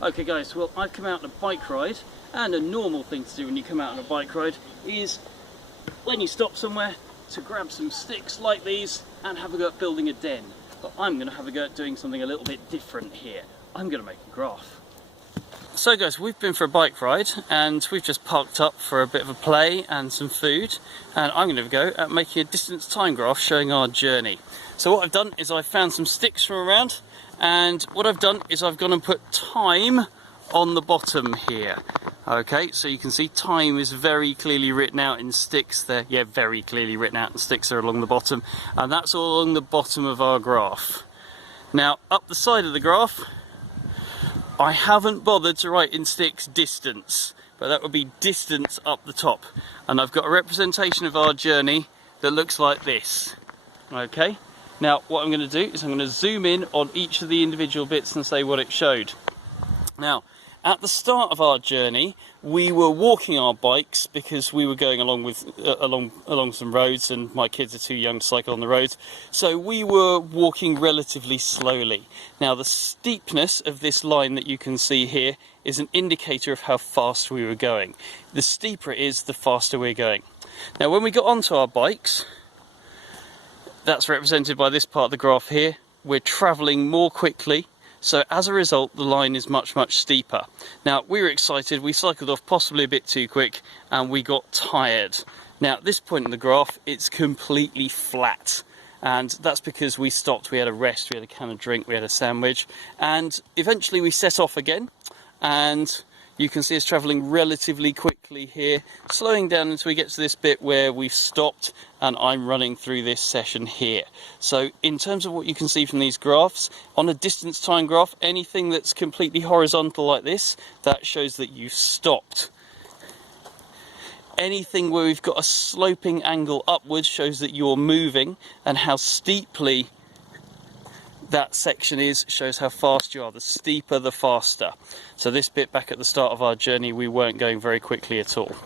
Okay guys, well I've come out on a bike ride, and a normal thing to do when you come out on a bike ride is, when you stop somewhere, to grab some sticks like these and have a go at building a den. But I'm going to have a go at doing something a little bit different here. I'm going to make a graph. So guys, we've been for a bike ride and we've just parked up for a bit of a play and some food, and I'm going to go at making a distance time graph showing our journey. So what I've done is I've found some sticks from around, and what I've done is I've gone and put time on the bottom here. Okay, so you can see time is very clearly written out in sticks there. Yeah, very clearly written out in sticks there along the bottom, and that's all along the bottom of our graph. Now up the side of the graph, I haven't bothered to write in sticks distance, but that would be distance up the top. And I've got a representation of our journey that looks like this. Okay, now what I'm going to do is I'm going to zoom in on each of the individual bits and say what it showed. Now, at the start of our journey, we were walking our bikes because we were going along with along some roads, and my kids are too young to cycle on the roads, so we were walking relatively slowly. Now, the steepness of this line that you can see here is an indicator of how fast we were going. The steeper it is, the faster we're going. Now, when we got onto our bikes, that's represented by this part of the graph here. We're travelling more quickly. So as a result, the line is much steeper. Now, we were excited, we cycled off possibly a bit too quick, and we got tired. Now, at this point in the graph, it's completely flat. And that's because we stopped, we had a rest, we had a can of drink, we had a sandwich, and eventually we set off again, and you can see us travelling relatively quickly here, slowing down until we get to this bit where we've stopped, and I'm running through this session here. So in terms of what you can see from these graphs, on a distance time graph, anything that's completely horizontal like this, that shows that you've stopped. Anything where we've got a sloping angle upwards shows that you're moving, and how steeply that section is shows how fast you are. The steeper, the faster. So this bit back at the start of our journey, we weren't going very quickly at all.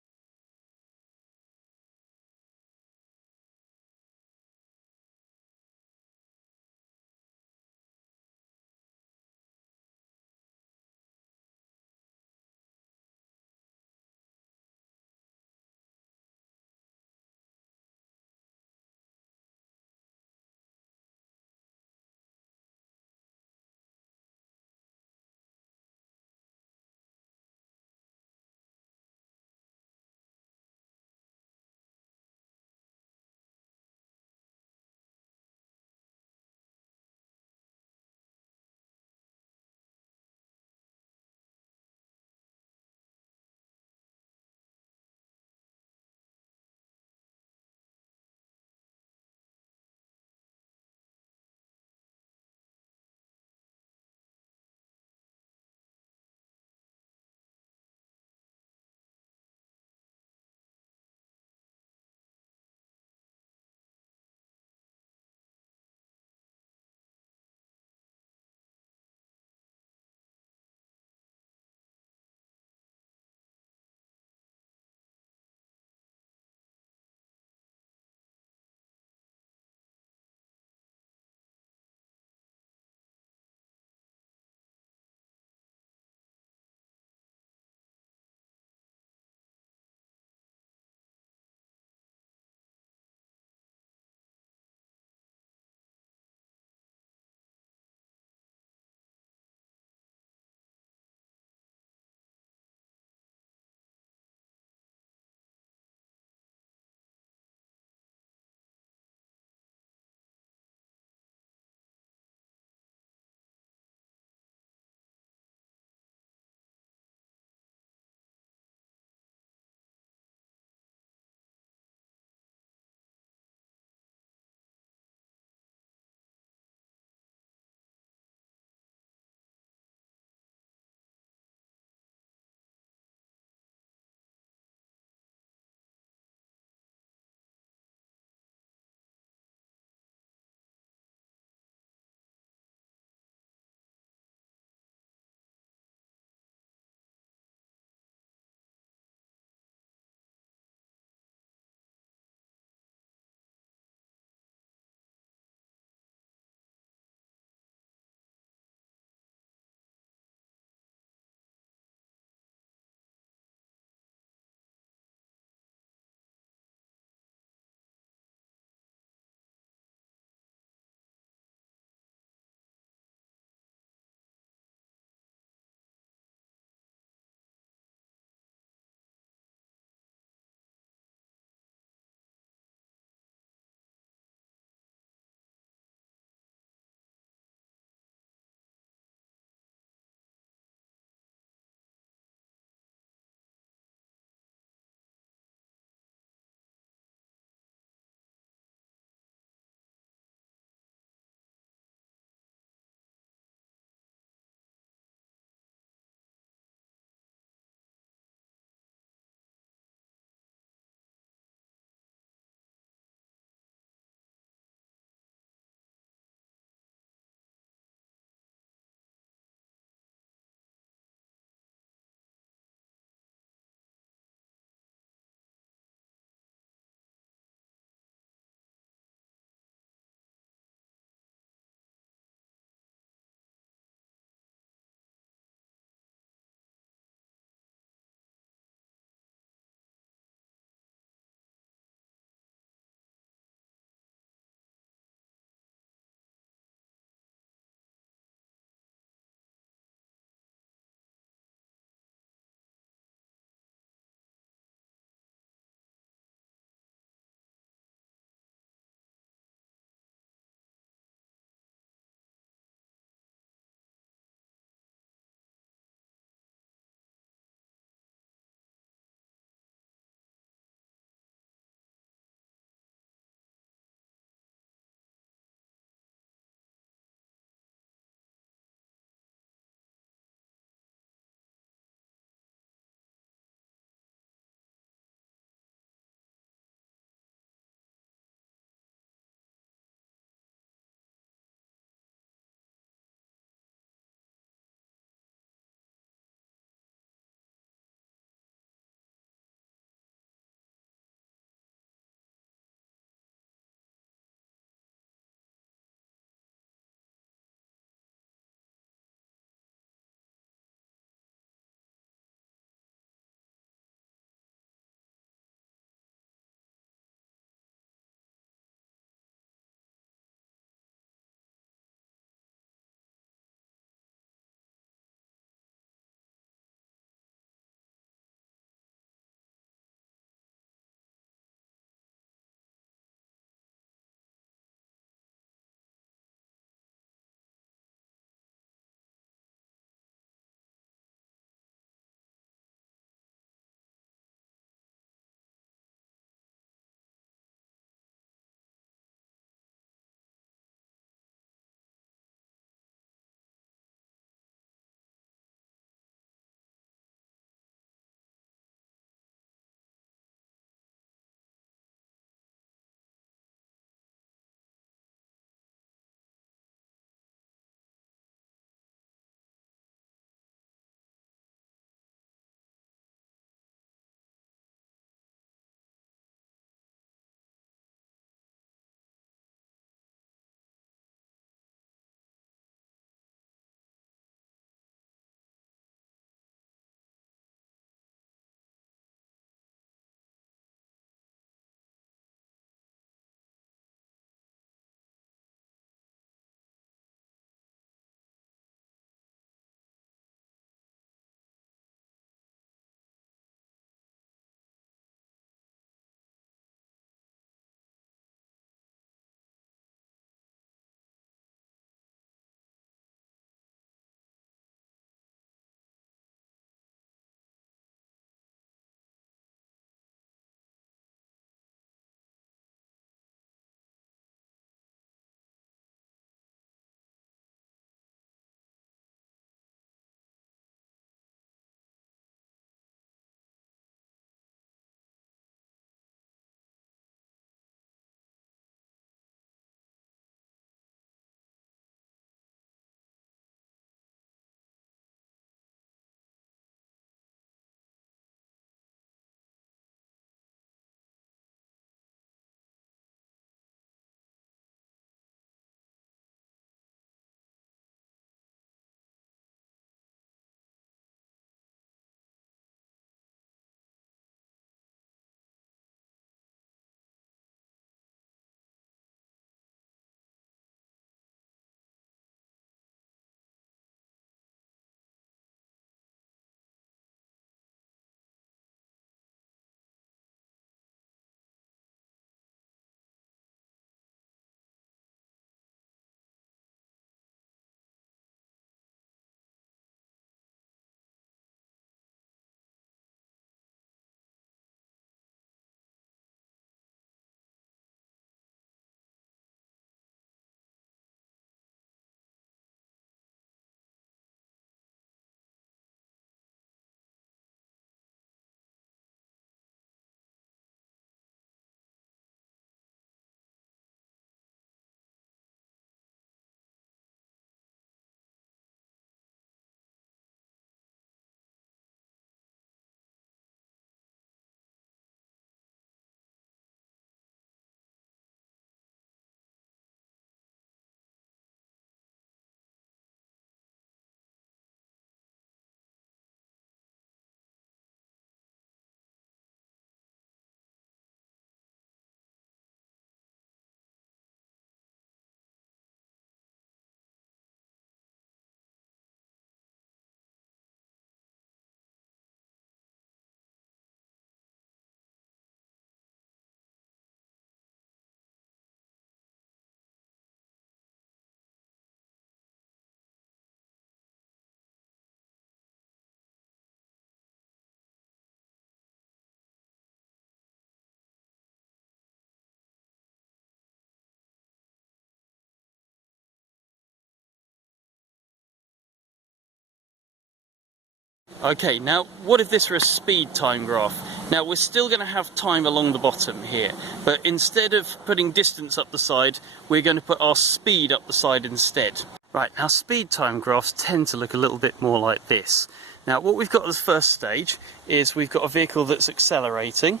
Okay, now what if this were a speed time graph? Now we're still going to have time along the bottom here, but instead of putting distance up the side, we're going to put our speed up the side instead. Right, now speed time graphs tend to look a little bit more like this. Now what we've got at the first stage is we've got a vehicle that's accelerating,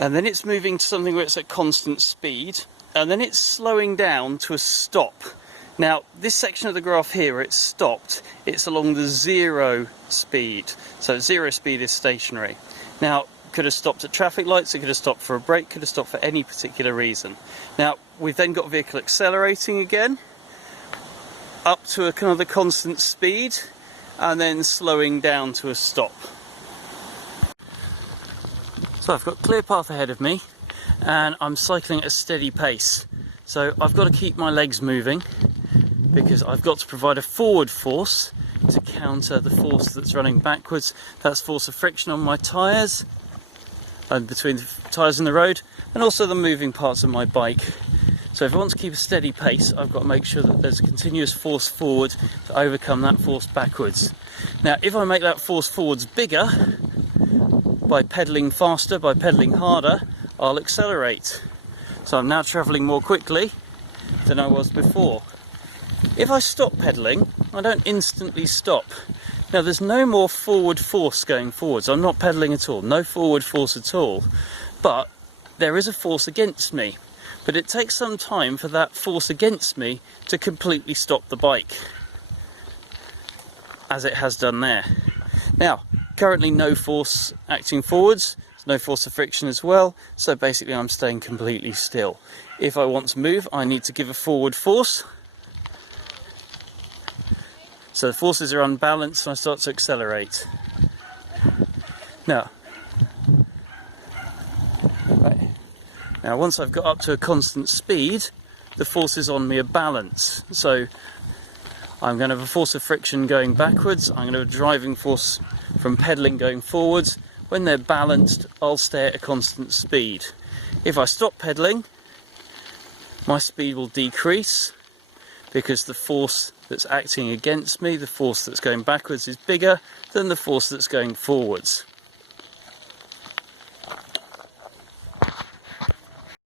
and then it's moving to something where it's at constant speed, and then it's slowing down to a stop. Now, this section of the graph here, where it's stopped, it's along the 0 speed. So 0 speed is stationary. Now, it could have stopped at traffic lights, it could have stopped for a break, could have stopped for any particular reason. Now, we've then got a vehicle accelerating again, up to another constant speed, and then slowing down to a stop. So I've got a clear path ahead of me, and I'm cycling at a steady pace. So I've got to keep my legs moving, because I've got to provide a forward force to counter the force that's running backwards. That's force of friction on my tyres, and between the tyres and the road, and also the moving parts of my bike. So if I want to keep a steady pace, I've got to make sure that there's a continuous force forward to overcome that force backwards. Now, if I make that force forwards bigger, by pedalling faster, by pedalling harder, I'll accelerate. So I'm now travelling more quickly than I was before. If I stop pedalling, I don't instantly stop. Now there's no more forward force going forwards. I'm not pedalling at all, no forward force at all. But there is a force against me. But it takes some time for that force against me to completely stop the bike, as it has done there. Now, currently no force acting forwards, there's no force of friction as well, so basically I'm staying completely still. If I want to move, I need to give a forward force. So the forces are unbalanced and I start to accelerate. Now, once I've got up to a constant speed, the forces on me are balanced. So I'm going to have a force of friction going backwards, I'm going to have a driving force from pedalling going forwards. When they're balanced, I'll stay at a constant speed. If I stop pedalling, my speed will decrease, because the force that's acting against me, the force that's going backwards, is bigger than the force that's going forwards.